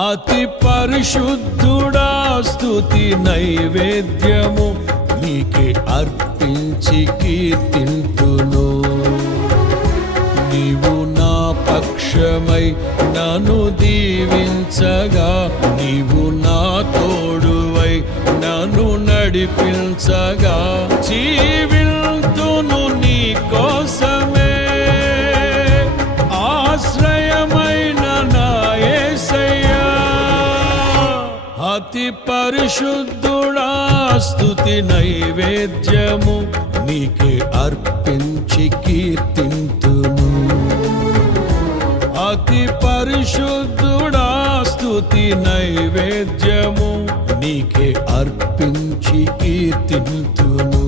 అతి పరిశుద్ధుడా స్తుతి నైవేద్యము నీకే అర్పించి కీర్తింతును. నీవు నా పక్షమై నన్ను దీవించగా, నీవు నా తోడువై నన్ను నడిపించగా, జీవింతును నీ కోసమే ఆశ్రయమైన నా యేసయ్యా. అతి పరిశుద్ధుడా స్తుతి నైవేద్యము నీకే అర్పించి కీర్తింతును. అతి పరిశుద్ధుడా స్తుతి నైవేద్యము నీకే అర్పించి కీర్తింతును.